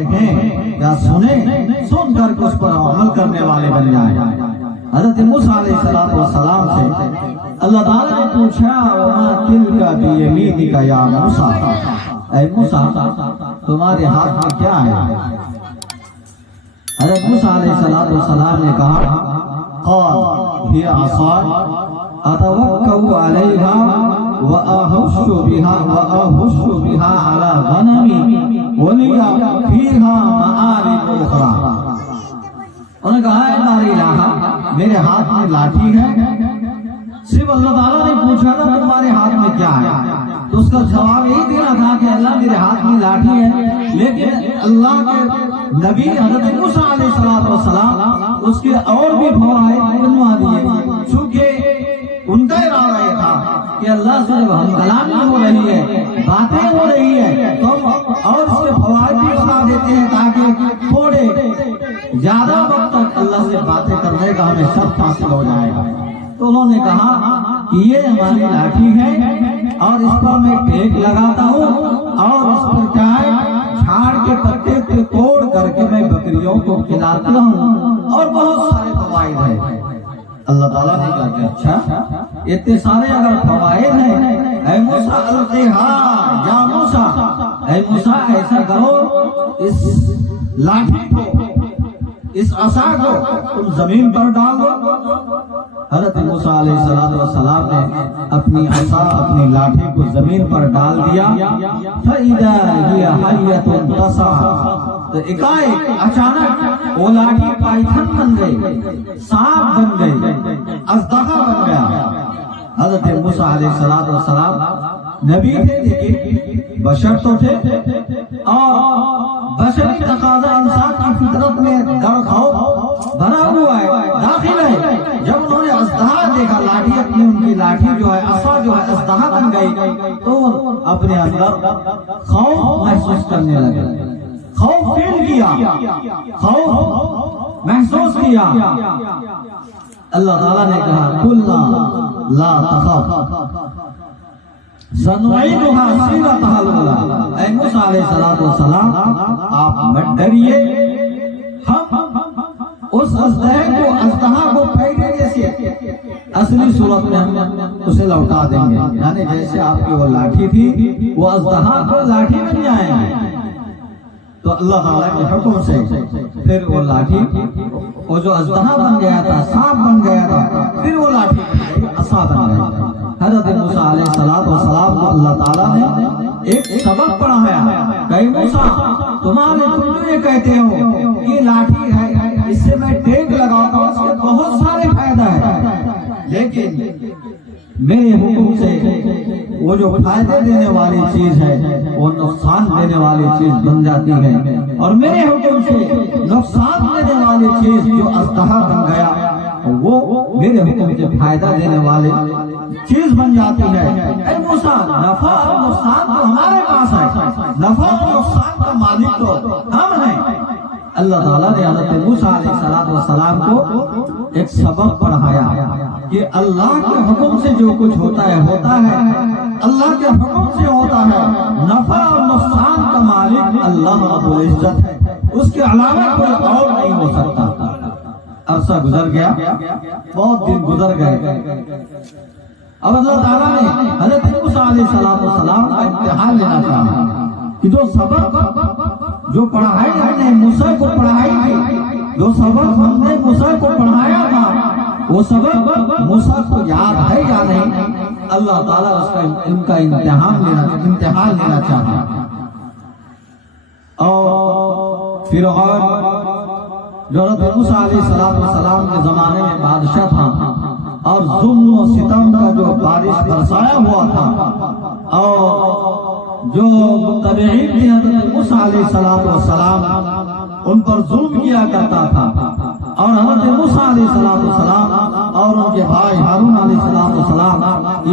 دیکھیں یا سنیں، سن کر کے اس پر عمل کرنے والے بن جائیں۔ حضرت موسیٰ علیہ السلام سے اللہ تعالیٰ نے پوچھا وَمَا تِلْكَ بِيَمِينِكَ يَا موسیٰ، اے موسیٰ تمہارے ہاتھ میں کیا ہے؟ حضرت موسیٰ علیہ السلام نے کہا قال هي عصاي اتوكل عليها واهش بها على غنمي ولي فيها مآرب اخرى۔ انہوں نے کہا اے ہماری الہ میرے ہاتھ میں لاٹھی ہے۔ صرف اللہ تعالیٰ نے پوچھا تھا تمہارے ہاتھ میں کیا ہے، تو اس کا جواب یہی دینا تھا کہ اللہ میرے ہاتھ میں لاٹھی ہے، لیکن اللہ کے نبی حضرت موسیٰ علیہ السلام اس کے اور بھی فوائد بنوا دیے، چونکہ ان کا ارادہ یہ تھا کہ اللہ سے جب ہم کلامی ہو رہی ہے، باتیں ہو رہی ہے، تو اور اس کے فوائد بھی بتا دیتے ہیں تاکہ تھوڑے زیادہ وقت تک اللہ سے باتیں کرنے کا ہمیں شرف حاصل ہو جائے گا۔ تو انہوں نے کہا کہ یہ ہماری لاٹھی ہے اور اس پر میں ٹیک لگاتا ہوں اور اس پر کیا ہے جھاڑ کے پتے کو توڑ کر کے میں بکریوں کو کھلاتا ہوں اور بہت سارے فوائد ہیں۔ اللہ تعالیٰ نے کہا کہ اچھا اتنے سارے اگر فوائد ہیں اے موسیٰ القیہا یا موسیٰ، اے موسیٰ ایسا کرو اس لاٹھی کو، اس عصا کو تم زمین پر ڈال دو۔ حضرت موسیٰ علیہ السلام نے اپنی عصا اپنی لاٹھی کو زمین پر ڈال دیا، فَإِذَا هِيَ حَيَّةٌ تَسْعَىٰ، تو ایک اچانک وہ لاٹھی پائتھن بن گئی، سانپ بن گئی، اژدہا بن گیا۔ حضرت موسیٰ علیہ السلام نبی تھے لیکن بشر تو تھے، اور بشری تقاضا انسان کی فطرت میں ڈر خوف بھرا ہوا ہے، داخل ہے۔ جب انہوں نے اژدہا دیکھا، لاٹھی اپنی ان کی لاٹھی جو ہے عصا جو ہے اژدہا بن گئی، تو اپنے اندر خوف محسوس کرنے لگے، خوف فیل کیا، خوف محسوس کیا۔ اللہ تعالیٰ نے کہا قُلْنَا لَا تَخَفْ سَنُعِيدُهَا سِيرَتَهَا الْأُولَىٰ، اے موسیٰ علیہ السلام آپ مت ڈریے، ہم اس اژدہا کو پہلے جیسے اصلی صورت میں ہم اسے لوٹا دیں گے، یعنی جیسے آپ کی وہ لاٹھی تھی وہ اژدہا کو لاٹھی بن جائیں گے۔ تو اللہ تعالیٰ کے حکم سے پھر وہ لاٹھی، وہ جو اژدہا بن گیا تھا، سانپ بن گیا تھا، پھر وہ لاٹھی عصا بن گئی۔ حضرت موسیٰ علیہ السلام کو اللہ تعالیٰ نے ایک سبق پڑھایا کہ موسیٰ تم جو یہ کہتے ہو کہ لاٹھی ہے اس سے میں ٹیک لگاتا ہوں، اس کے بہت سارے فائدہ ہے، لیکن میرے حکم سے وہ جو فائدے دینے والی چیز ہے وہ نقصان دینے والی چیز بن جاتی ہے، اور میرے حکم سے نقصان دینے والی چیز جو اژدہا بن گیا وہ میرے حکم سے فائدہ دینے والی چیز بن جاتی ہے۔ اے موسیٰ نفع اور نقصان تو ہمارے پاس ہے، نفع اور نقصان کا مالک تو ہم ہیں۔ اللہ تعالیٰ نے حضرت موسیٰ علیہ السلام کو ایک سبق پڑھایا کہ اللہ کے حکم سے جو کچھ ہوتا ہے اللہ کے حکم سے ہوتا ہے، نفع اور نقصان کا مالک اللہ رب العزت ہے، اس کے علاوہ کوئی اور نہیں ہو سکتا۔ عرصہ گزر گیا، بہت دن گزر گئے، اب اللہ تعالیٰ نے حضرت موسیٰ علیہ السلام کا امتحان لینا چاہا کہ جو سبق جو پڑھائی ہم نے موسیٰ کو پڑھائی تھی، جو سبق ہم نے موسیٰ کو پڑھایا تھا، وہ سبق موسیٰ کو یاد ہے یا نہیں؟ اللہ تعالیٰ اس کا ان کا امتحان لینا چاہا۔ اور فرعون جو حضرت موسیٰ علیہ السلام کے زمانے میں بادشاہ تھا اور ظلم و ستم کا جو بارش برسایا ہوا تھا، اور جو متبعین تھے حضرت موسیٰ علیہ السلام ان پر ظلم کیا کرتا تھا، اور حضرت موسیٰ علیہ السلام اور ان کے بھائی ہارون علیہ السلام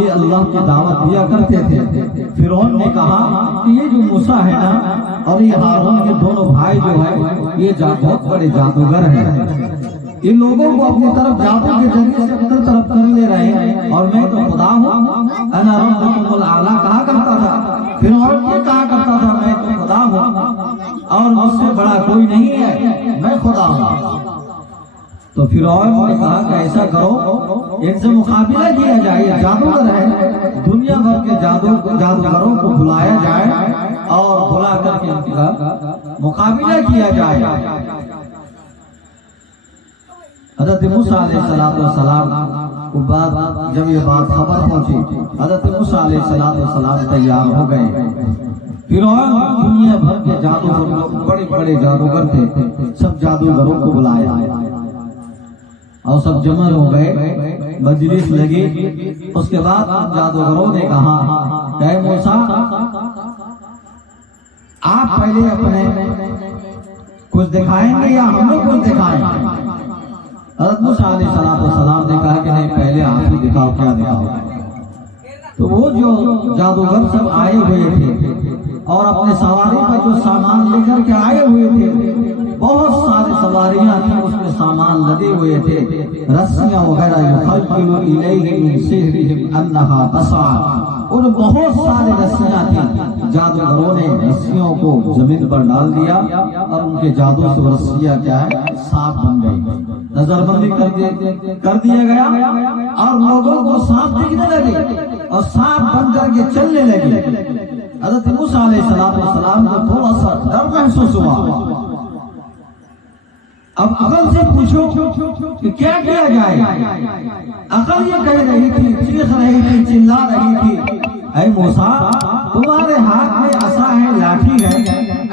یہ اللہ کی دعوت دیا کرتے تھے۔ فرعون نے کہا کہ یہ جو موسیٰ ہے نا اور یہ ہارون کے دونوں بھائی جو ہے یہ بہت بڑے جادوگر ہیں، ان لوگوں کو اپنی طرف جادو کے ذریعے سے اپنی طرف کر لے رہے ہیں، اور میں تو خدا ہوں، انا ربکم الاعلی کہا کرتا تھا۔ فرعون یہ کہا کرتا تھا میں تو خدا ہوں، اور اور مجھ سے بڑا کوئی نہیں ہے، میں خدا ہوں۔ تو فرعون نے کہا کہ ایسا کرو، ان سے مقابلہ کیا جائے، جادوگر ہے، دنیا بھر کے جادوگروں کو بلایا جائے اور بلا کر کے ان کا مقابلہ کیا جائے۔ حضرت موسیٰ علیہ السلام کو بعد جب یہ بات خبر پہنچی، حضرت موسیٰ علیہ السلام تیار ہو گئے۔ فرعون دنیا بھر کے جادوگر، بڑے بڑے جادوگر تھے، سب جادوگروں کو بلایا اور سب جمع ہو گئے، مجلس لگی۔ اس کے بعد جادوگروں نے کہا کہ اے موسیٰ، آپ پہلے اپنے کچھ دکھائیں گے یا ہم لوگ کچھ دکھائیں گے؟ حضرت موسیٰ علیہ السلام نے کہا کہ نہیں، پہلے آپ ہی دکھاؤ، کیا دکھاؤ؟ تو وہ جو جادوگر سب آئے ہوئے تھے اور اپنے سواری کا جو سامان لے کر کے آئے ہوئے تھے، بہت سارے سواریاں تھیں، اس میں سامان لدے ہوئے تھے، رسیاں وغیرہ، یخیل الیہ من سحرہم انہا تسعی، ان بہت سارے رسیاں تھیں۔ جادوگروں نے رسیوں کو زمین پر ڈال دیا اور ان کے جادو سے رسیاں کیا ہے، سانپ بن گئی، نظر بندی کر دیا گیا اور لوگوں کو سانپ دکھنے لگے اور سانپ بن کر کے چلنے لگے۔ حضرت موسیٰ علیہ السلام کو تھوڑا سا ڈر محسوس ہوا۔ اب عقل سے پوچھو کہ کیا کیا جائے؟ عقل یہ کہہ رہی تھی، چیخ رہی تھی، چلا رہی تھی، اے موسیٰ، تمہارے ہاتھ میں عصا ہے، لاٹھی ہے،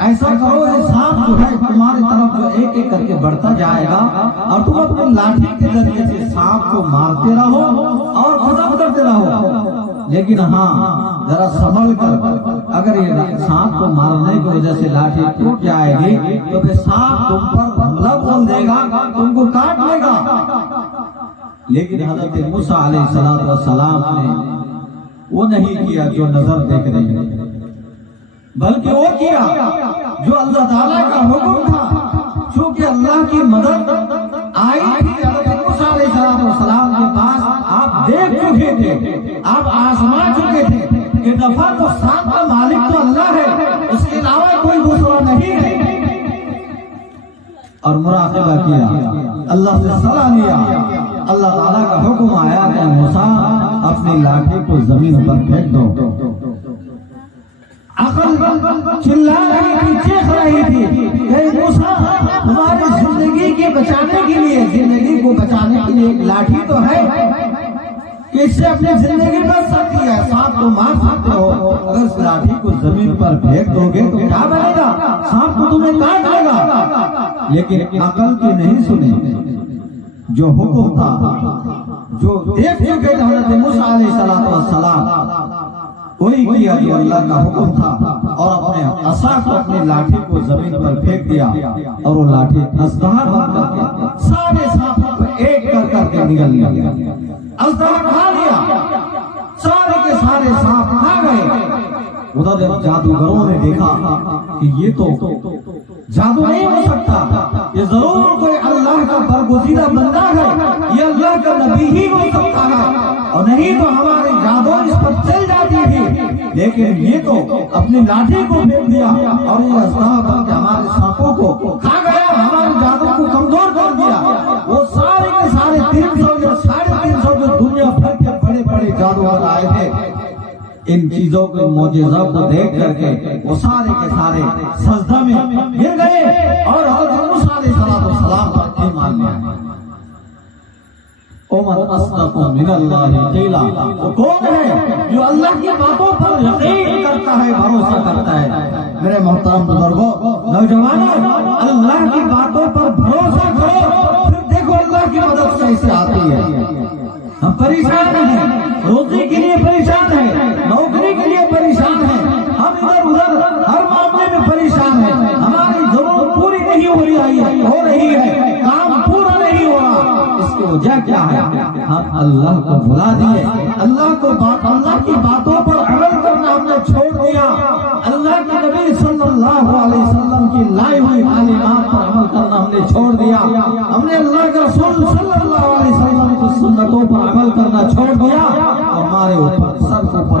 ایسا کرو یہ سانپ جو ہے تمہاری طرف جو ایک ایک کر کے بڑھتا جائے گا اور تم اپنی لاٹھی کے ذریعے سے سانپ کو مارتے رہو اور ختم کرتے رہو۔ لیکن ہاں، ذرا سنبھل کر، اگر یہ سانپ کو مارنے کی وجہ سے لاٹھی ٹوٹ جائے گی تو پھر سانپ تم پر حملہ بول دے گا، تم کو کاٹ لے گا۔ لیکن حضرت موسیٰ علیہ السلام نے وہ نہیں کیا جو نظر دیکھ رہی ہے، بلکہ وہ کیا جو اللہ تعالیٰ کا حکم تھا۔ چونکہ اللہ کی مدد آئی تھی حضرت موسیٰ علیہ السلام کے پاس، آپ دیکھ چکے تھے، آپ آزما چکے تھے کہ دفعہ تو سانپ کا مالک تو اللہ ہے، اس کے علاوہ کوئی دوسرا نہیں ہے، اور مراقبہ کیا، اللہ سے صلاح لیا۔ اللہ تعالیٰ کا حکم آیا کہ موسیٰ اپنی لاٹھی کو زمین پر پھینک دو۔ عقل چلا رہی تھی، چیخ رہی تھی کہ موسیٰ، ہماری زندگی کے بچانے کے لیے، زندگی کو بچانے کے لیے ایک لاٹھی تو ہے کہ اس سے اپنی زندگی بچ سکتی ہے، سانپ کو مار سکتے ہو، اگر اس لاٹھی کو زمین پر پھینک دو گے تو کیا بنے گا؟ سانپ کو تمہیں کاٹ لے گا۔ لیکن عقل کی نہیں سنی، جو حکم تھا، جو دیکھ چکے تھے حضرت موسیٰ علیہ السلام، وہی کیا جو اللہ کا حکم تھا، اور اپنے عصا کو، اپنی لاٹھی کو زمین پر پھینک دیا اور وہ لاٹھی اژدہا بن کر کے سارے سانپوں کو ایک کر کے نگل لیا، اژدہا کھا لیا، سارے کے سارے سانپ کھا گئے۔ ادھر جب جادوگروں نے دیکھا کہ یہ تو جادو نہیں ہو سکتا، یہ ضرور کوئی اللہ کا برگزیدہ بندہ ہے، یہ اللہ کا نبی ہی ہو سکتا ہے، اور نہیں تو ہمارے جادو اس پر چل جاتی تھی، لیکن یہ تو اپنی لاٹھی کو پھینک دیا اور یہ اژدہا بن کے ہمارے سانپوں کو کھا گیا، ہمارے جادو کو کمزور کر دیا۔ وہ سارے کے سارے 300 یا 350 جو دنیا بھر کے بڑے بڑے جادوگر آئے تھے، ان چیزوں کے معجزہ کو دیکھ کر کے وہ سارے کے سارے سجدہ میں گر گئے اور حضرت موسیٰ علیہ السلام پر ایمان لے آئے۔ وَمَنْ أَصْدَقُ مِنَ اللَّهِ قِيلًا، وہ کون ہے جو اللہ کی باتوں پر یقین کرتا ہے، بھروسہ کرتا ہے؟ میرے محترم بزرگوں، نوجوانوں، اللہ کی باتوں پر بھروسہ کرو، پھر دیکھو اللہ کی مدد کیسے آتی ہے۔ ہم پریشان ہیں، روزی کے لیے پریشان ہیں، نوکری کے لیے پریشان ہیں، ہم ادھر ادھر ہر معاملے میں پریشان ہیں، ہماری ضرورت پوری نہیں ہو رہی ہے، کام پورا نہیں ہو رہا، اس کی وجہ کیا ہے؟ ہم اللہ کو بھلا دیے، اللہ کی باتوں پر عمل کرنا ہم نے چھوڑ دیا، اللہ کے نبی صلی اللہ علیہ وسلم کی لائی ہوئی تعلیمات پر عمل کرنا ہم نے چھوڑ دیا، ہم نے اللہ کے رسول صلی اللہ علیہ وسلم کی سنتوں پر عمل کرنا چھوڑ دیا، اور ہمارے اوپر سر کے اوپر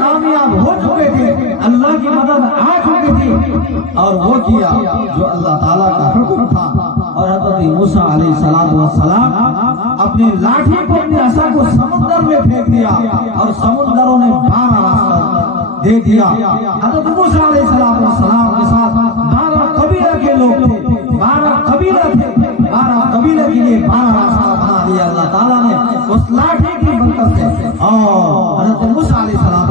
کامیاب ہو چکے تھے، اللہ کی مدد آ چکی تھی، اور وہ کیا جو اللہ تعالیٰ کا حکم تھا۔ اور حضرت موسیٰ علیہ السلام اپنی لاٹھی کو، اپنی عصا کو سمندر میں پھینک دیا اور سمندروں نے 12 راستہ دے دیا۔ حضرت موسیٰ علیہ السلام کے ساتھ 12 قبیلہ کے لوگ تھے، 12 قبیلہ تھے، 12 قبیلے کے لیے 12 راستہ بنا دیا اللہ تعالیٰ نے اس لاٹھی کی برکت سے۔ اور حضرت موسیٰ علیہ السلام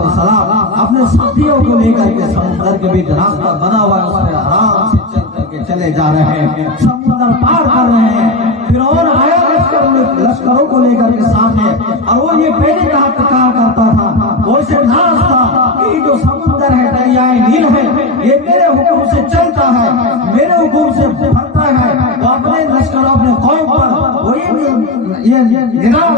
اپنے ساتھیوں کو لے کر کے سمندر کے بیچ راستہ بنا ہوا ہے، اس پہ آرام سے چل کر کے چلے جا رہے ہیں، سمندر پار کر رہے ہیں۔ فرعون آیا لشکروں کو لے کر کے سامنے، اور وہ یہ پہلے کہا کرتا تھا، وہ اسے ناز تھا کہ جو سمندر ہے، دریائے نیل ہے، یہ میرے حکم سے چلتا ہے، میرے حکم سے بھرتا ہے۔ وہ اپنے لشکروں، اپنے قوم پر وہ یہ نگاہ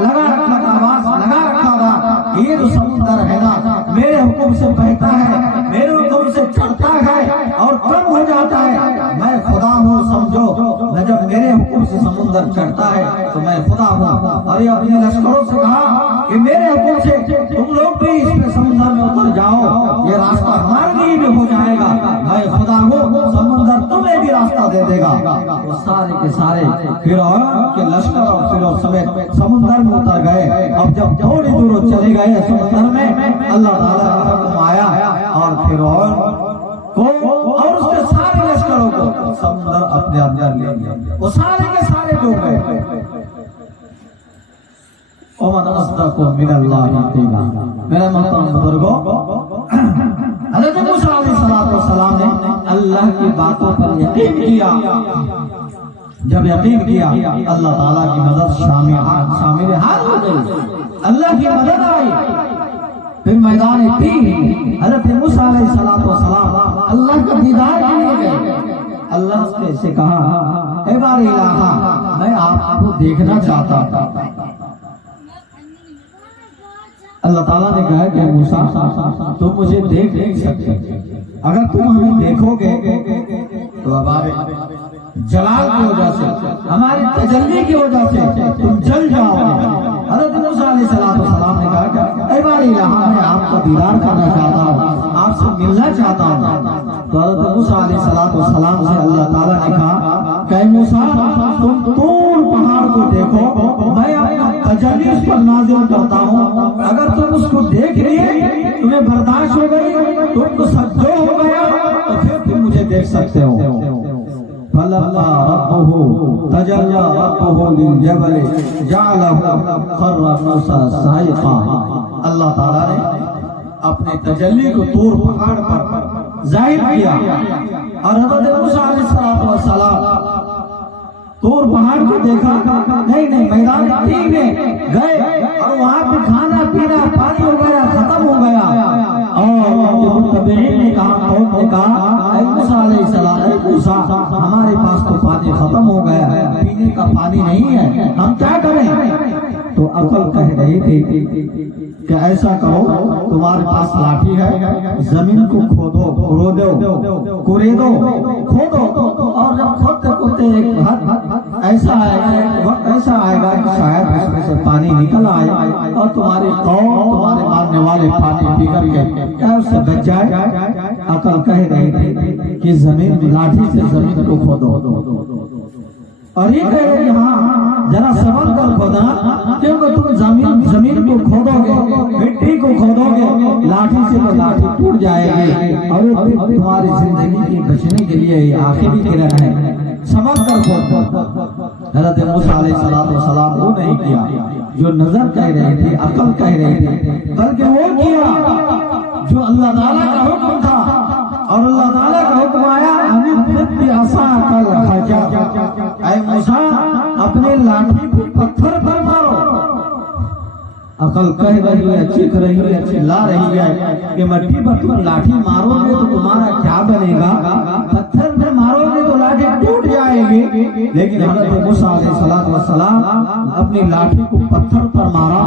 لگا رکھا تھا، یہ جو سمندر ہے نا میرے حکم سے بہتا ہے، میرے حکم سے چڑھتا ہے اور کم ہو جاتا ہے، میں خدا ہوں سمجھو۔ میں جب میرے حکم سے سمندر چڑھتا ہے تو میں خدا ہوں۔ اور یہ اپنے لشکروں سے کہا کہ میرے حکم سے تم لوگ بھی اس پہ سمندر میں اتر جاؤ، یہ راستہ ہمارے لیے بھی ہو جائے گا، میں خدا ہوں، سمندر تمہیں بھی راستہ دے دے گا۔ وہ سارے کے سارے فرعون کے لشکر اور فرعون سمیت سمندر میں اتر گئے۔ اب جب تھوڑی دور چلے گئے سمندر میں، اللہ تعالیٰ کا حکم آیا اور فرعون کو اور اس کے سارے لشکروں کو سمندر اپنے اندر لے لیا، وہ سارے کے سارے ڈوب گئے۔ وَمَنْ أَصْدَقُ مِنَ اللَّهِ قِيلًا۔ میرے محترم بزرگوں، حضرت موسیٰ علیہ السلام نے اللہ کی باتوں پر یقین کیا۔ جب یقین کیا اللہ تعالیٰ کی مدد شامل حال ہو گئی، اللہ کی مدد آئی۔ پھر میدان تین حضرت موسیٰ علیہ السلام اللہ کا دیدار کرنے گئے۔ اللہ سے کہا، اے بار الہ، میں آپ کو دیکھنا چاہتا ہوں۔ اللہ تعالیٰ نے کہا کہ موسیٰ تم مجھے دیکھ نہیں سکتے، اگر تم ہمیں دیکھو گے تو ہمارے جلال کی وجہ سے، ہماری تجلی کی وجہ سے تم جل جاؤ گے۔ حضرت موسیٰ علیہ السلام نے کہا کہ اے بار الہ، میں آپ کا دیدار کرنا چاہتا ہوں، آپ سے ملنا چاہتا ہوں۔ تو حضرت موسیٰ علیہ السلام سے اللہ تعالیٰ نے کہا کہ اے موسیٰ تم طور پہاڑ کو دیکھو، میں اپنا تجلی اس پر نازل کرتا ہوں، اگر تم اس کو دیکھ لیے، تمہیں برداشت ہو گئی، تم کو سجدہ ہو گیا، تو پھر تم مجھے دیکھ سکتے ہو۔ فَلَمَّا رَأَهُ تَجَلَّى رَبُّهُ لِلْجَبَلِ جَعَلَهُ خَرَّ مُوسَىٰ صَعِقًا۔ اللہ تعالیٰ نے اپنے تجلی کو طور پہاڑ پر ظاہر کیا، اور حضرت موسیٰ علیہ السلام طور پہاڑ کو دیکھا، نہیں میدان تین میں گئے، اور وہاں پہ کھانا پینا پانی ہو گیا، ختم ہو گیا۔ اور متبعین نے کہا اے موسیٰ علیہ السلام، اے موسیٰ ہمارے پاس تو پانی ختم ہو گیا ہے، پینے کا پانی نہیں ہے، ہم کیا کریں؟ تو عقل کہہ رہی تھی کہ ایسا کہو، تمہارے پاس لاٹھی ہے، زمین کو کھودو، کوریدو، اور جب کھودتے ایک ایسا آئے گا کہ شاید اس میں سے پانی نکل آئے اور تمہاری قوم، تمہارے ماننے والے پانی پی کر کے اس سے بچ جائے۔ عقل کہہ رہی تھی کہ زمین، لاٹھی سے زمین کو کھودو، اور یہ کہہ رہے کہ ہاں ذرا سمجھ کر کھودنا، کیونکہ تم زمین کو کھودو گے، مٹی کو کھودو گے، لاٹھی سے تو لاٹھی ٹوٹ جائے گی، اور تمہاری زندگی کے بچنے کے لیے یہ آخری کرن ہے، سمجھ کر کھودو۔ حضرت موسیٰ علیہ السلام وہ نہیں کیا جو نظر کہہ رہی تھی، عقل کہہ رہی تھی، بلکہ وہ کیا جو اللہ تعالیٰ کا حکم تھا، اور اللہ تعالیٰ کا حکم آیا اے موسیٰ اپنے لاٹھی کو پتھر پر مارو۔ عقل کہہ رہی ہے، چیخ رہی ہے، چلا رہی ہے کہ مٹی پر تم لاٹھی مارو گے تو تمہارا کیا بنے گا، پتھر میں مارو گے تو لاٹھی ٹوٹ جائے گی۔ لیکن حضرت موسیٰ علیہ السلام اپنی لاٹھی کو پتھر پر مارا،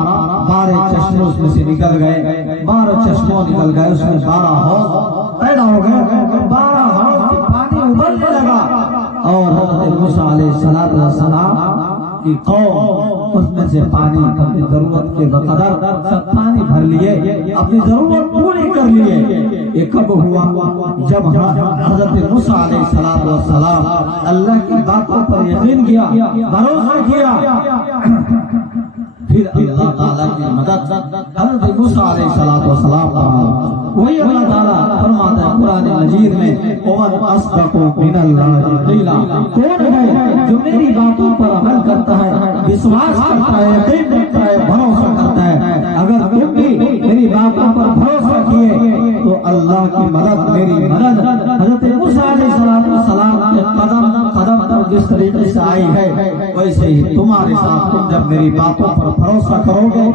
12 چشمے اس میں سے نکل گئے، 12 چشموں نکل گئے، اس میں 12 حوض پیدا ہو گئے، 12 حوض سے پانی ابلنے لگا، اور حضرت موسیٰ علیہ السلام کی قوم اس میں سے پانی اپنی ضرورت کے بقدر سب پانی بھر لیے، اپنی ضرورت پوری کر لیے۔ یہ کب ہوا؟ جب حضرت موسیٰ علیہ السلام اللہ کی باتوں پر یقین کیا، بھروسہ کیا، پھر اللہ تعالیٰ کی مدد حضرت موسیٰ علیہ السلام کا وہی اللہ تعالیٰ فرماتا ہے قرآن مجید میں، وَمَنْ أَصْدَقُ مِنَ اللَّهِ قِيلًا، کون ہے جو میری باتوں پر عمل کرتا ہے، وشواس کرتا ہے، یقین رکھتا ہے، بھروسہ کرتا ہے۔ اگر تم بھی میری باتوں پر بھروسہ کیے تو اللہ کی مدد، میری مدد حضرت موسیٰ علیہ السلام کے قدم پر جس طریقے سے آئی ہے، ویسے ہی تمہارے ساتھ تم جب میری باتوں پر بھروسہ کرو گے،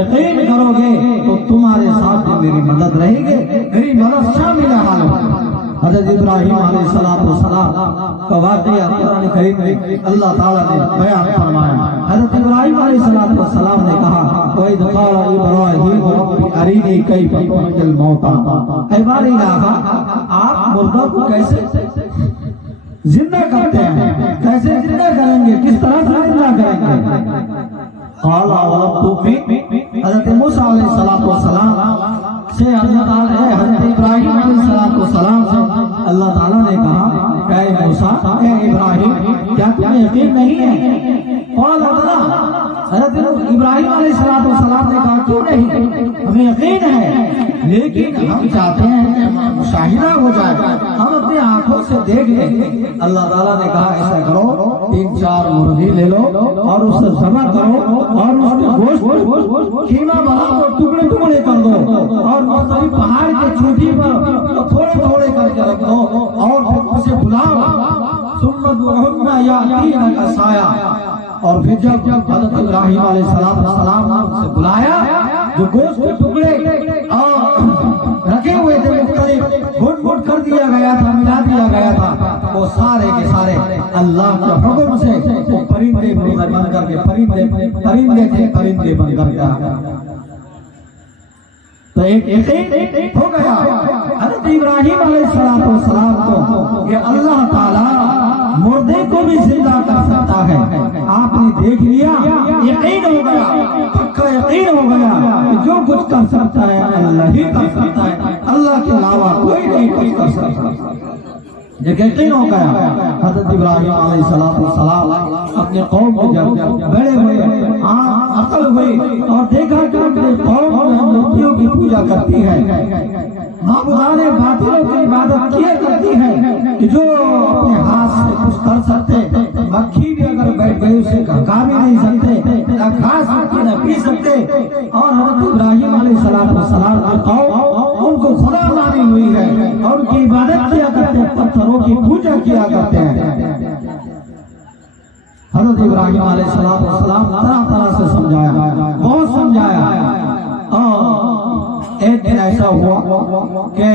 یقین کرو گے، تو تمہارے ساتھ میری مدد رہے گی، میری مدد شامل حال ہوگی۔ حضرت ابراہیم علیہ السلام کا واقعہ قرآن کریم میں اللہ تعالیٰ نے بیان فرمایا۔ حضرت ابراہیم علیہ السلام نے کہا، وَإِذْ قَالَ إِبْرَاهِيمُ رَبِّ أَرِنِي كَيْفَ تُحْيِي الْمَوْتَىٰ، اے باری الہ، آپ مردوں کو کیسے زندہ کرتے ہیں، کیسے زندہ کریں گے، کس طرح سے زندہ کریں گے؟ قَالَ وَلَمْ تُؤْمِن، حضرت موسیٰ علیہ السلام سے اللہ تعالیٰ، حضرت ابراہیم علیہ السلام سے اللہ تعالیٰ نے کہا، اے موسیٰ، اے ابراہیم، کیا تمہیں یقین نہیں ہے؟ قال بلا، حضرت ابراہیم علیہ السلام نے کہا، کیوں نہیں، ہمیں یقین ہے، لیکن ہم چاہتے ہیں کہ مشاہدہ ہو جائے، ہم اپنی آنکھوں سے دیکھ لیں۔ اللہ تعالیٰ نے کہا، ایسا کرو، 3-4 مرغی لے لو اور اس سے ذبح کرو اور اس کے گوشت قیمہ بنا دو، ٹکڑے ٹکڑے کر دو، اور مختلف پہاڑ کے چوٹی پر تھوڑے تھوڑے کر کے رکھ دو، اور پھر اسے بلاؤ، ثم ادعوهن يأتينك سعيا، اور پھر جب حضرت ابراہیم علیہ السلام نے اسے بلایا، جو گوشت کے ٹکڑے رکھے ہوئے تھے مختلف گھٹ گھٹ کر دیا گیا تھا، ملا دیا گیا تھا، وہ سارے کے سارے اللہ کے حکم سے وہ پرندے بن کر کے پرندے تھے، پرندے بن کر کے تو ایک یقین ہو گیا حضرت ابراہیم علیہ السلام کو کہ اللہ تعالیٰ مردے کو بھی زندہ کر سکتا ہے۔ آپ نے دیکھ لیا، یقین ہو گیا، پکا یقین ہو گیا کہ جو کچھ کر سکتا ہے اللہ ہی کر سکتا ہے، اللہ کے علاوہ کوئی نہیں کچھ کر سکتا۔ جب یقین ہو گیا، حضرت ابراہیم علیہ السلام اپنے قوم کو جب بڑے ہوئے، عقل ہوئی اور دیکھا کہ اپنے قوم مورتیوں کی پوجا کرتی ہے، معبودان باطلوں کی عبادت کیا کرتی ہے، کہ جو اپنے ہاتھ سے کچھ کر سکتے، مکھی بھی اگر بیٹھ گئی اسے گھا بھی نہیں سکتے، نہ کھا سکتے نہ پی سکتے، اور حضرت ابراہیم علیہ السلام کی قوم ان کو خدا مانی ہوئی ہے اور ان کی عبادت کیا کرتے ہیں، پتھروں کی پوجا کیا کرتے ہیں۔ حضرت ابراہیم علیہ السلام طرح طرح سے سمجھایا، بہت سمجھایا، اور ایک دن ایسا ہوا کہ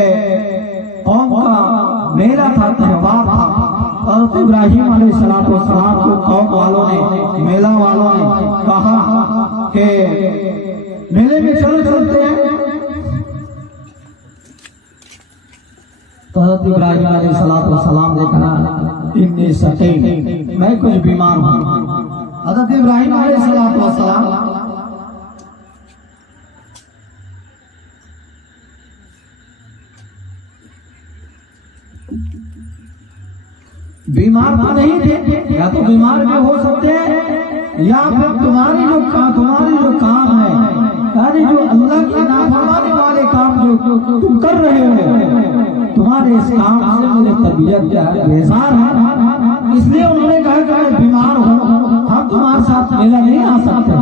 قوم کا میلہ تھا، تہوار تھا، حضرت ابراہیم علیہ السلام کو قوم والوں نے، میلہ والوں نے کہا کہ میلے میں چلتے ہیں، تو حضرت ابراہیم علیہ السلام نے کہا، انی سقیم، میں کچھ بیمار ہوں۔ حضرت ابراہیم علیہ السلام بیمار تو نہیں تھے، یا تو بیمار بھی ہو سکتے ہیں، یا پھر تمہاری جو کام ہے، یعنی جو اللہ کی نافرمانی والے کام جو تم کر رہے ہو، تمہارے اس کام سے مجھے طبیعت کیا ہے، بیزار ہے، اس لیے انہوں نے کہا کہ میں بیمار ہوں، ہم تمہارے ساتھ میلہ نہیں آ سکتے۔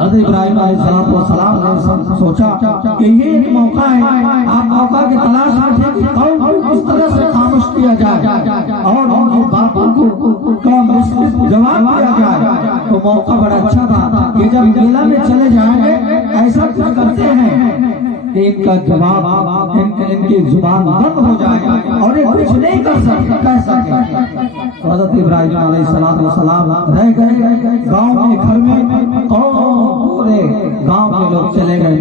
حضرت ابراہیم علیہ السلام نے سوچا کہ یہ ایک موقع ہے، آپ موقع کی تلاش میں کہ قوم کو کس طرح سے خاموش کیا جائے اور ان کی باتوں کو جواب دیا جائے۔ تو موقع بڑا اچھا تھا کہ جب میلہ میں چلے جائیں گے، ایسا کچھ کرتے ہیں کہ ان کا جواب، ان کی زبان بند ہو جائے اور یہ کچھ نہیں کر سکتے، کہہ سکتے۔ حضرت ابراہیم علیہ السلام رہ گئے گاؤں کے گھر میں، پورے گاؤں کے لوگ چلے گئے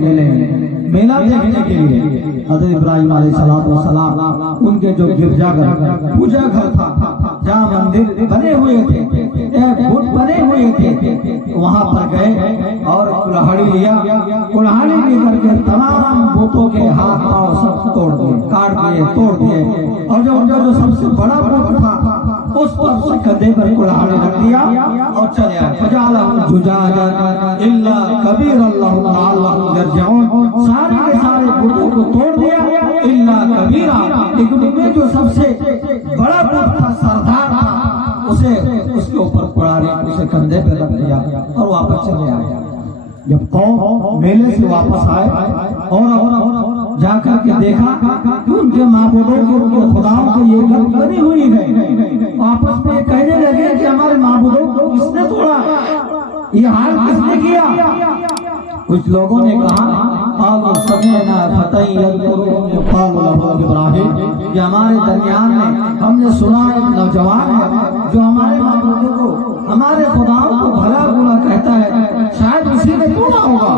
میلہ دیکھنے کے لیے۔ حضرت ابراہیم علیہ السلام ان کے جو گرجا گھر، پوجا گھر تھا، جہاں مندر بنے ہوئے تھے، بت بنے ہوئے لیے تھے وہاں پر گئے اور کلہاڑی لیا، کلہاڑی لے کر کے تمام بتوں کے ہاتھ پاؤں سب توڑ دیے، کاٹ دیے، توڑ دیے، اور جو سب سے بڑا بت تھا اس پر اس کندھے پر کلہاڑی رکھ دیا اور چلے آئے۔ فجعلهم زجاجا الا کبیر اللہ تعالی یرجعون، سارے کے سارے بتوں کو توڑ دیا الا کبیرہ، لیکن ان میں جو سب سے بڑا بت تھا، سردار تھا، اسے اس کے اوپر کلہاڑی اسے کندھے پہ رکھ دیا اور واپس چلے آئے۔ جب قوم میلے سے واپس آئے اور جا کر کے دیکھا کہ ان کے معبودوں کو، ان کے خداؤں کو یہ گھر بنی ہوئی ہے، آپس میں کہنے لگے کہ ہمارے معبودوں کو کس نے توڑا، یہ حال کس نے کیا؟ کچھ لوگوں نے کہا قالوا سمعنا فتى يذكرهم يقال له ابراہیم، کہ ہمارے درمیان میں ہم نے سنا ایک نوجوان ہے جو ہمارے معبودوں کو، ہمارے خداؤں کو بھلا برا کہتا ہے، شاید اسی نے توڑا ہوگا۔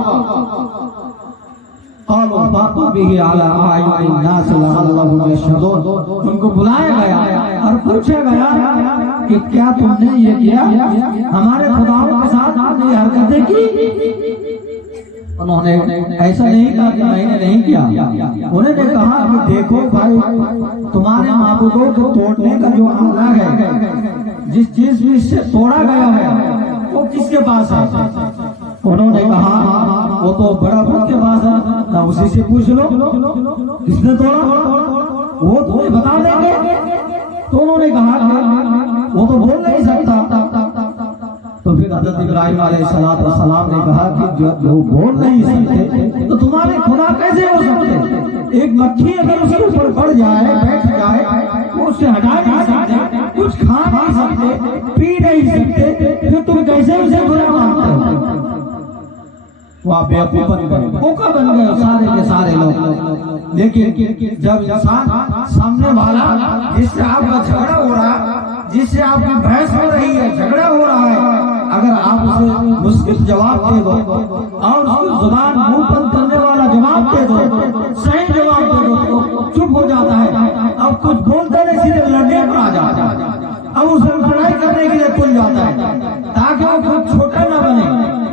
قالوا فاتوا به على اعين الناس لعلهم يشهدون، ان کو بلایا گیا اور پوچھا گیا کہ کیا تم نے یہ کیا، ہمارے خداؤں کے ساتھ آپ نے یہ حرکتیں کی؟ انہوں نے ایسا نہیں کہا کہ میں نے نہیں کیا، انہوں نے کہا کہ دیکھو بھائی، تمہارے معبودوں کو توڑنے کا جو عملہ ہے، جس چیز بھی اس سے توڑا گیا ہے وہ کس کے پاس ہے؟ انہوں نے کہا وہ تو بڑا بت کے پاس ہے، نہ اسی سے پوچھ لو کس نے توڑا، وہ تمہیں بتا دیں گے۔ تو انہوں نے کہا کہ وہ تو بول نہیں سکتا۔ تو پھر حضرت ابراہیم علیہ السلام نے کہا کہ جب وہ بول نہیں سکتے تو تمہارے خدا کیسے ہو سکتے؟ ایک مکھی اگر اس کے اوپر پڑ جائے، بیٹھ جائے، وہ اسے ہٹا نہیں سکتے، کچھ کھا نہیں سکتے، پی نہیں سکتے، پھر تم کیسے اسے خدا مانتے ہو؟ وہ بیوقوف بن گئے، موقع بن گئے سارے کے سارے لوگ۔ لیکن جب انسان سامنے والا جس سے آپ کا جھگڑا ہو رہا ہے، جس سے آپ کی بحث ہو رہی ہے، جھگڑا ہو رہا ہے، اگر آپ اسے مثبت جواب دے دو اور اس کی زبان منہ بند کرنے والا جواب دے دو، صحیح جواب دے دو، تو چپ ہو جاتا ہے، اب کچھ بولتے نہیں، سیدھے لڑنے پر آ جاتا ہے، اب اسے لڑائی کرنے کے لیے کھل جاتا ہے تاکہ وہ خود چھوٹا نہ بنے،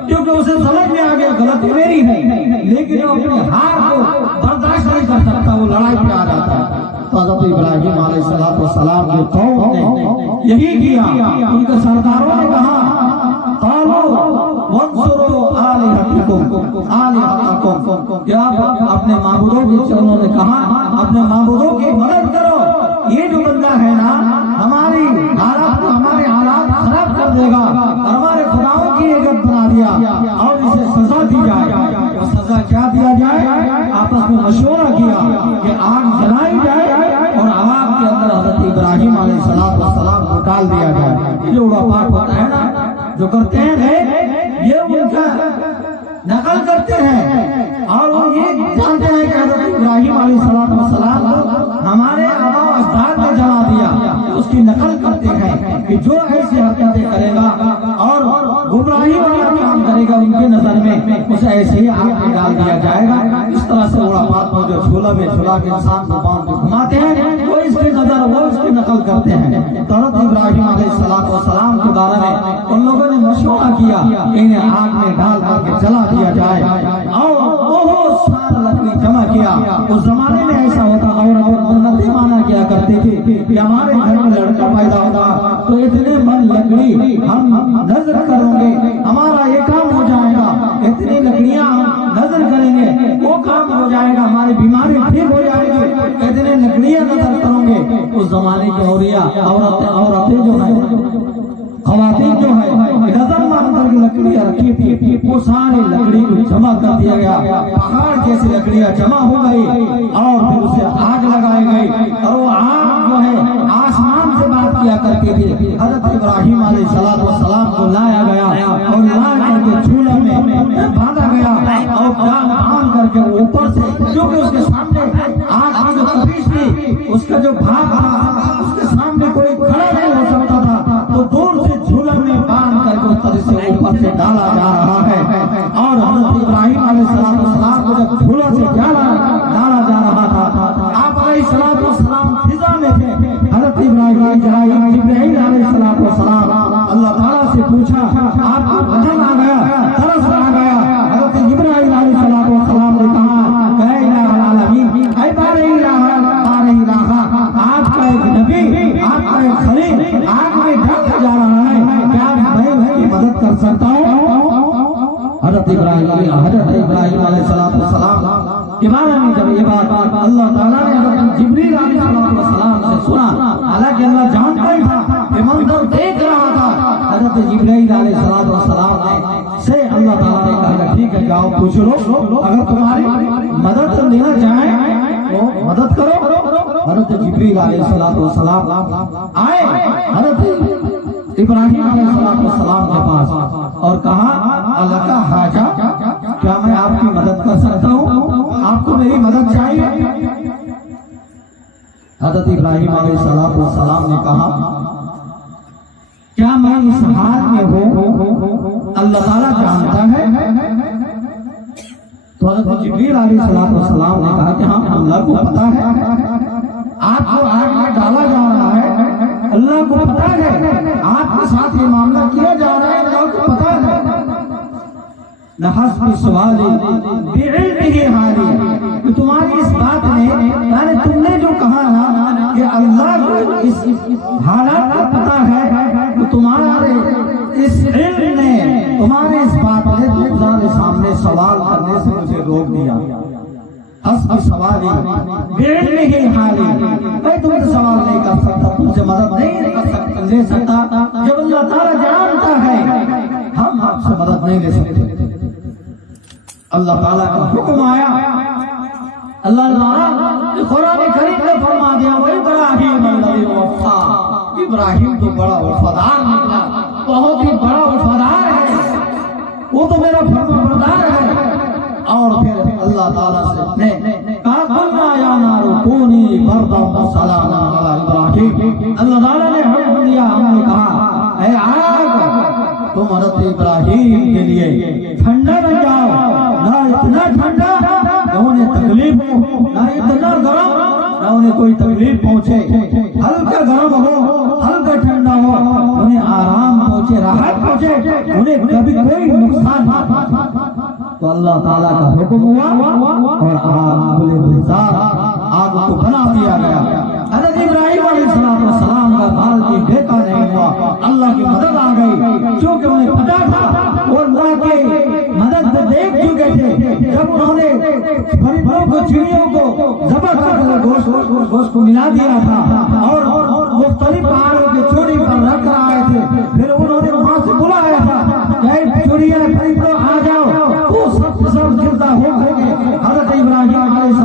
کیونکہ اسے سمجھ میں آ گیا غلطی میری ہے، لیکن وہ اپنی ہار کو برداشت نہیں کر سکتا، وہ لڑائی پہ آ جاتا ہے۔ تو حضرت ابراہیم علیہ السلام کی قوم نے یہی کیا، ان کے سرداروں نے کہا قالوا وانصروا آلہتکم، کہ آپ اپنے معبودوں کی، انہوں نے کہا اپنے معبودوں کی مدد کرو، یہ جو بندہ ہے نا ہمارے حالات خراب کر دے گا، ہمارے خداؤں کی عزت بنا دیا، اور اسے سزا دی جائے۔ اور سزا کیا دیا جائے؟ آپس میں مشورہ کیا کہ آگ جلائی جائے اور آگ کے اندر حضرت ابراہیم علیہ السلام کو ڈال دیا جائے۔ یہ اڑا پاٹ ہوتا ہے نا جو کرتے ہیں، یہ ان کا نقل کرتے ہیں اور وہ یہ جانتے ہیں کہ حضرت ابراہیم علیہ السلام کو ہمارے آباء و اجداد نے جلا دیا، اس کی نقل کرتے ہیں کہ جو ایسی حرکتیں کرے گا اور گمراہی والا کام کرے گا، ان کے نظر میں اسے ایسے ہی آگ میں ڈال دیا جائے گا۔ اس طرح سے اڑا پات میں جو جھولا میں جھولا کے انسان کو باندھ کے گھماتے ہیں، وہ اس کی نظر، وہ اس کی نقل کرتے ہیں۔ حضرت ابراہیم علیہ السلام کے بارے میں ان لوگوں نے مشورہ کیا کہ انہیں آگ میں ڈال کر کے جلا دیا جائے، اور بہت سارا لکڑی جمع کیا۔ اس زمانے میں ایسا ہوتا، اور منتیں مانا کیا کرتے تھے کہ ہمارے گھر میں لڑکا پیدا ہوگا تو اتنے من لکڑی ہم نظر کریں گے، ہمارا یہ کام ہو جائے گا، اتنی لکڑیاں ہم نظر کریں گے، وہ کام ہو جائے گا، ہماری بیماری ٹھیک ہو جائے گی، اتنے لکڑیاں نظر کریں گے۔ اس زمانے کی عورتیں جو ہیں، خواتین جو ہے، نظر مان کر کے لکڑیاں رکھی تھی، وہ ساری لکڑی کو جمع کر دیا گیا، پہاڑ جیسی لکڑیاں جمع ہو گئی اور پھر اسے آگ لگائی گئی، اور وہ آگ جو ہے آسمان سے بات کیا کرتی تھی۔ حضرت ابراہیم علیہ السلام کو لایا گیا اور لا کر کے چولہے میں باندھا گیا، اور باندھ کر کے اوپر سے، کیونکہ اس کے سامنے آگ کی جو تپش تھی، اس کا جو بھاپ تھا، اس کے سامنے کوئی کھڑا نہیں ہو سکتا تھا، تو دور سے جھولن میں باندھ کر کے اس طرح سے اوپر سے ڈالا جا رہا ہے۔ اور حضرت ابراہیم علیہ السلام کو جب جھولا سے ڈالا جا رہا تھا، آپ علیہ السلام فضا میں تھے، حضرت ابراہیم علیہ السلام اللہ تعالیٰ سے پوچھا حضرت ابراہیم علیہ السلام کے بارے میں جب یہ بات اللہ تعالیٰ نے حضرت جبریل علیہ السلام سے سنا، حالانکہ اللہ جانتا ہی تھا کہ منظر دیکھ رہا تھا، حضرت جبریل علیہ السلام سے اللہ تعالیٰ نے کہا ٹھیک ہے جاؤ پوچھ لو، اگر تمہاری مدد لینا چاہیں تو مدد کرو۔ حضرت جبریل علیہ السلام آئے حضرت ابراہیم علیہ السلام کے پاس اور کہا اللہ کا حاجہ، کیا میں آپ کی مدد کر سکتا ہوں؟ آپ کو میری مدد چاہیے؟ حضرت ابراہیم علیہ السلام نے کہا کیا میں اس حال میں ہوں اللہ تعالیٰ جانتا ہے؟ تو حضرت جبریل علیہ السلام نے کہا کہ ہاں اللہ کو پتا ہے، آپ کو آگ میں ڈالا جا رہا ہے، اللہ کو پتا ہے، آپ کے ساتھ یہ معاملہ کیا جا رہا ہے، اللہ کو پتا ہے۔ نحس بسوالی بعلمہ حالی، کہ تمہاری اس بات نے یعنی تم نے جو کہا نا کہ اللہ کو اس حالات کا پتا ہے، تو تمہارے اس علم نے تمہارے اس بات نے تمہارے سامنے سوال کرنے سے مجھے روک دیا۔ حسب سوالی بعلمہ حالی، میں تم سے سوال نہیں کر سکتا، تم سے مدد نہیں کر سکتا لے سکتا، جب اللہ تعالیٰ جانتا ہے ہم آپ سے مدد نہیں لے سکتے۔ اللہ تعالیٰ کا حکم آیا، اللہ تعالیٰ قرآن کریم نے فرما دیا وَإِبْرَاهِيمَ الَّذِي وَفَّى، ابراہیم تو بڑا وفادار نکلا، بہت ہی بڑا وفادار ہے، وہ تو میرا فرما بردار ہے۔ اور پھر اللہ تعالیٰ سے نے کہا قُلْنَا يَا نَارُ كُونِي بَرْدًا وَسَلَامًا عَلَىٰ إِبْرَاهِيمَ، اللہ تعالیٰ نے حکم دیا، ہم نے کہا اے آگ تم حضرت ابراہیم کے لیے ٹھنڈا بن جاؤ، نہ اتنا ٹھنڈا نہ انہیں تکلیف ہو، نہ اتنا گرم نہ انہیں کوئی تکلیف پہنچے، ہلکا گرم ہو ہلکا ٹھنڈا ہو، انہیں آرام پہنچے، راحت پہنچے، انہیں کبھی کوئی نقصان نہ پہنچے۔ تو اللہ تعالیٰ کا حکم ہوا اور آگ گلزار آگ کو بنا دیا گیا۔ حضرت ابراہیم علیہ السلام کا بال کی بیٹا نہیں ہوا، اللہ کی مدد آ گئی، کیونکہ انہیں پتا تھا وہ اللہ کی مدد کو دیکھ چکے تھے، جب انہوں نے پرندوں کو چڑیوں کو ذبح کر گوشت کو ملا دیا تھا اور مختلف پہاڑوں کی چوٹی پر رکھ کر آئے تھے، پھر انہوں نے وہاں سے بلایا تھا کہ چڑیا پرندوں آ جاؤ، تو سب زندہ ہو گئے۔ حضرت ابراہیم علیہ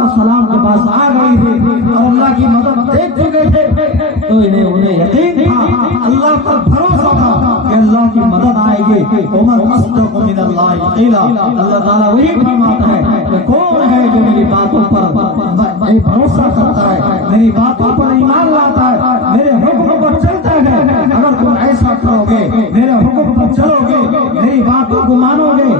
السلام کے پاس آ گئی تھی اور اللہ کی مدد دیکھ چکے تھے، تو انہیں یقین تھا، اللہ پر بھروسہ تھا کہ اللہ کی مدد آئے گی۔ وَمَنْ أَصْدَقُ مِنَ اللَّهِ قِيلًا، اللہ تعالیٰ وہی فرماتا ہے کہ کون ہے جو میری باتوں پر بھروسہ کرتا ہے، میری باتوں پر ایمان لاتا ہے، میرے حکم پر چلتا ہے۔ اگر تم ایسا کرو گے، میرے حکم پر چلو گے، میری باتوں کو مانو گے،